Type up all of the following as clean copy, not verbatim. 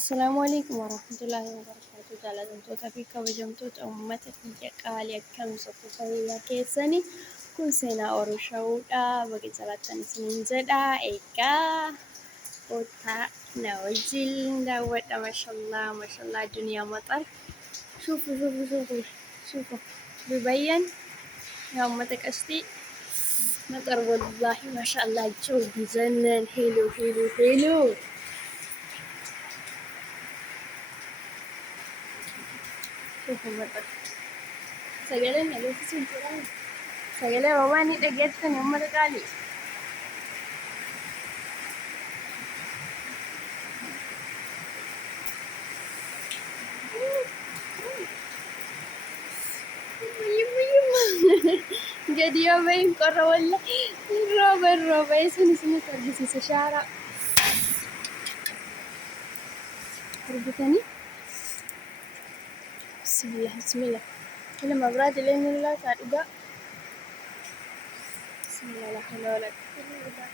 Assalaamu calaykum waraxmatullaahi wabarakaatu. Jaallatamtoota fi kabajamtoota uummata biyya qaalii akkamitti fayyaa keessanii kun seenaa Oroshaawudha. Baga jiraattan isiniin jedha. Egaa kottaa na wajjin daawwadha. Maashaallah maashaallah duniyaa maxar. Shuufu bibayyan yaa uummata qashtii maxar wallaahi maashaallah joo bijannan heloo. شوفوا المطر سجلنا لو في سنتين سجلنا واني دقيتني هم قالي قد يومين قرر ولا الربع يسني تربسي شعره ربطني بسم الله لما براد لين الله تعالى بسم الله لا حول ولا قوة إلا بالله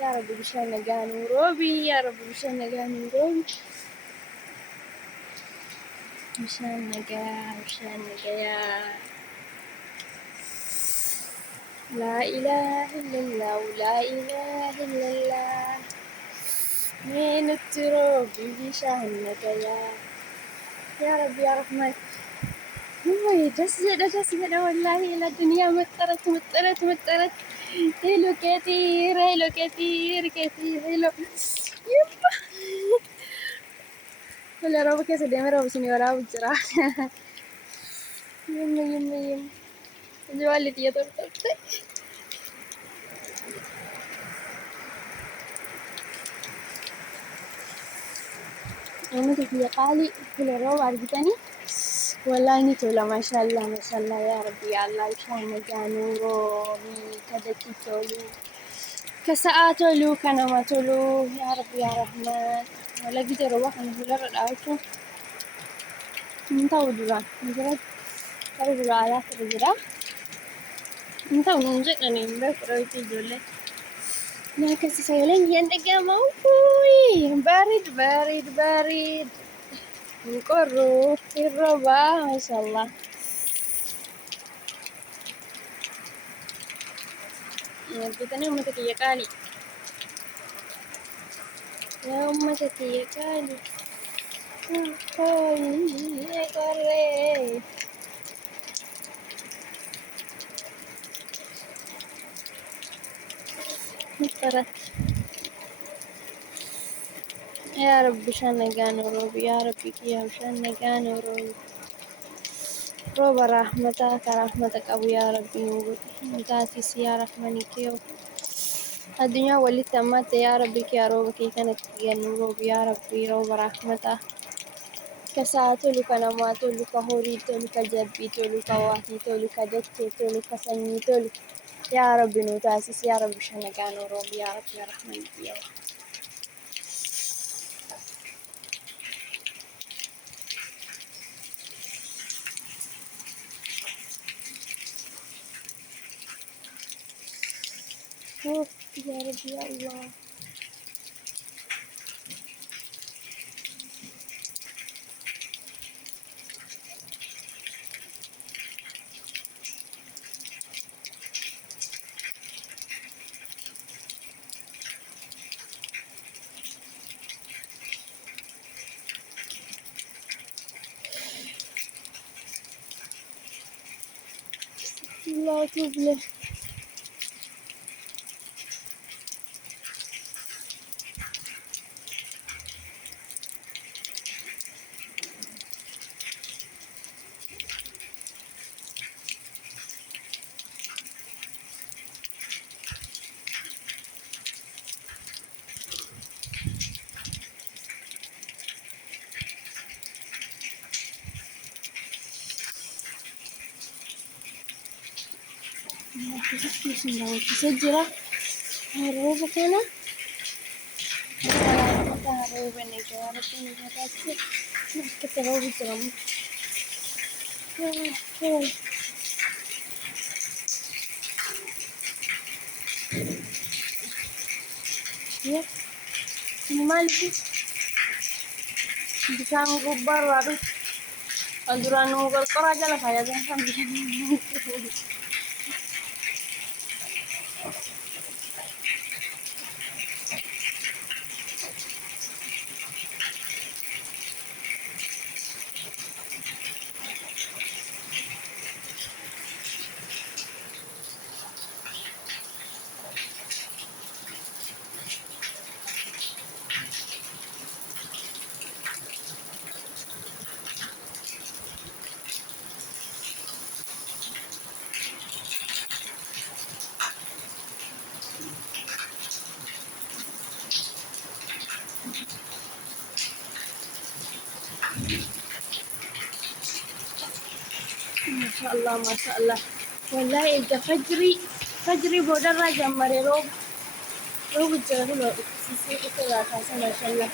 يا رب بشان نجاني وروبي يا رب بشان نجاني وروبي بشان نجا لا إله إلا الله ولا إله إلا الله من التروبي بشان نجا يا رب يا رحمن هو جسد والله إلى الدنيا مطرت هيلو كثير هيلو يبا ولا روبا كيس ديما روبا سني ولا بجرا يم جوالي تيا طرطرت أنا تفي قالي كل روبا عرفتني والله نتولا ما شاء الله يا ربي يا الله يشان نجانورو كدكي تولو كساءتولو كنما تولو يا ربي يا رحمن ولا قد روح نقول الأوتو انت ودرا نجرد ترجع على ترجع انت ونجدني بكرة جولة لكن سيلين يندق موفوي بارد نقرو في الربا ما شاء الله نبتني أمتك يا قالي يا أمتك يا قالي يا قري مطرت يا رب شان نجانو يا ربي يا شان نجانو روبا رحمتك أبو يا ربي متاتيس يا رحمنك الدنيا واللي تمت يا ربي يا روبا كي كانت جنوب يا ربي روبا رحمتك كساتولو كنماتولو كهوريتولو كجربيتولو كواتيتولو كدتيتولو كسنيتولو يا ربي نتاسيس يا ربي شنقانو روبي يا ربي يا رحمنك يا يا ربي يا الله الله توب له تسجل الروبة كنا الروبة نجارة نجارة كتير روبة جرام يا مالك Bisaan gubbaarraa dhufe. Kan duraan nu qorqoraa jala fayyadaman kan bishaan. ما شاء الله ما شاء الله. والله إنت فجري بودرة جمري روب الجاهل سيسي كده كاسة ما شاء الله.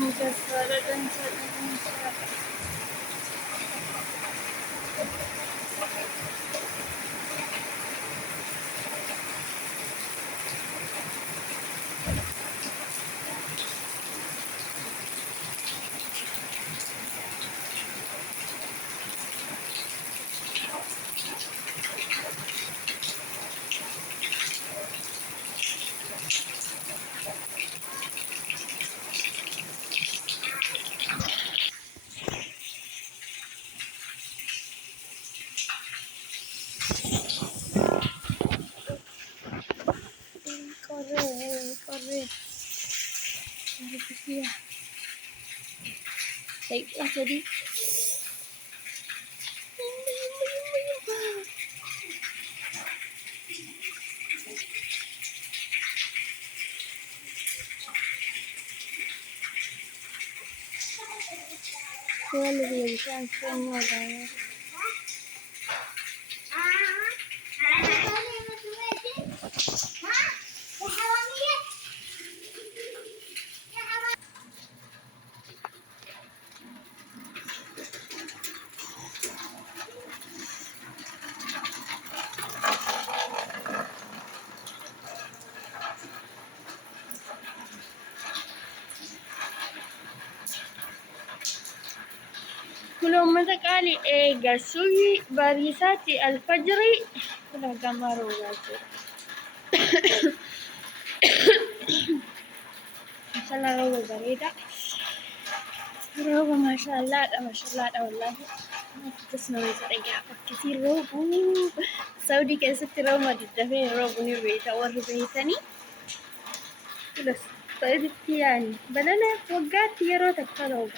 مجسرة corre. Baik, jadi saya lebih bisa semua dah. Belum sekali gasui barisati al-fajri sudah gambar wajib. Masalah roba barida. روبة ما شاء الله لا ما شاء الله لا والله ما تسمعي صدقة كثير روب سعودي كست روما تدفين روب نبيت أول بيتني بس طيب يعني بنانا وقعت يا روتك روبة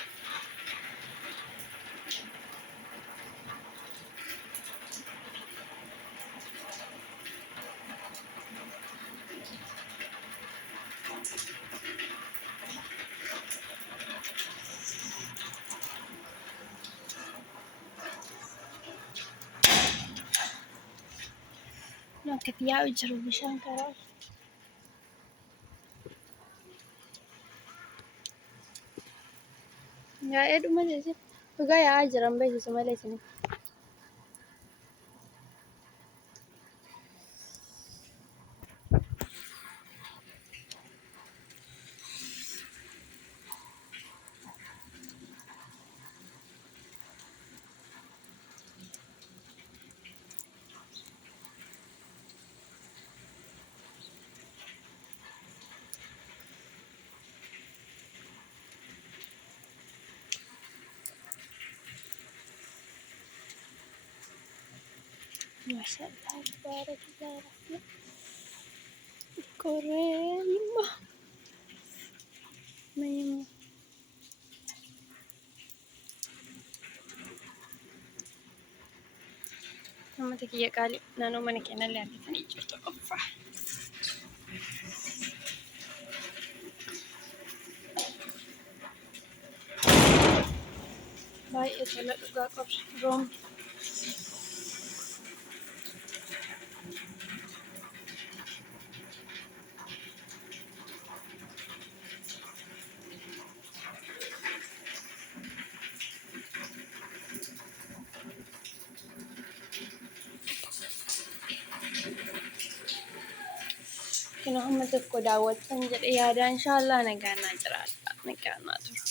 لا كثير يجرب مشان كراس يا إدو ما جيت بقى يا أجرم بيجي سمالي سنة ما شاء الله تبارك الله رحمة كريم ميمو nama tiga kali nano mana kena lihat ni cerita apa baik itu lah juga kau rom kunoo hamma tokko daawwattan jedhe yaada inshaallah nagaan naa jiraadha nagaan naa tura.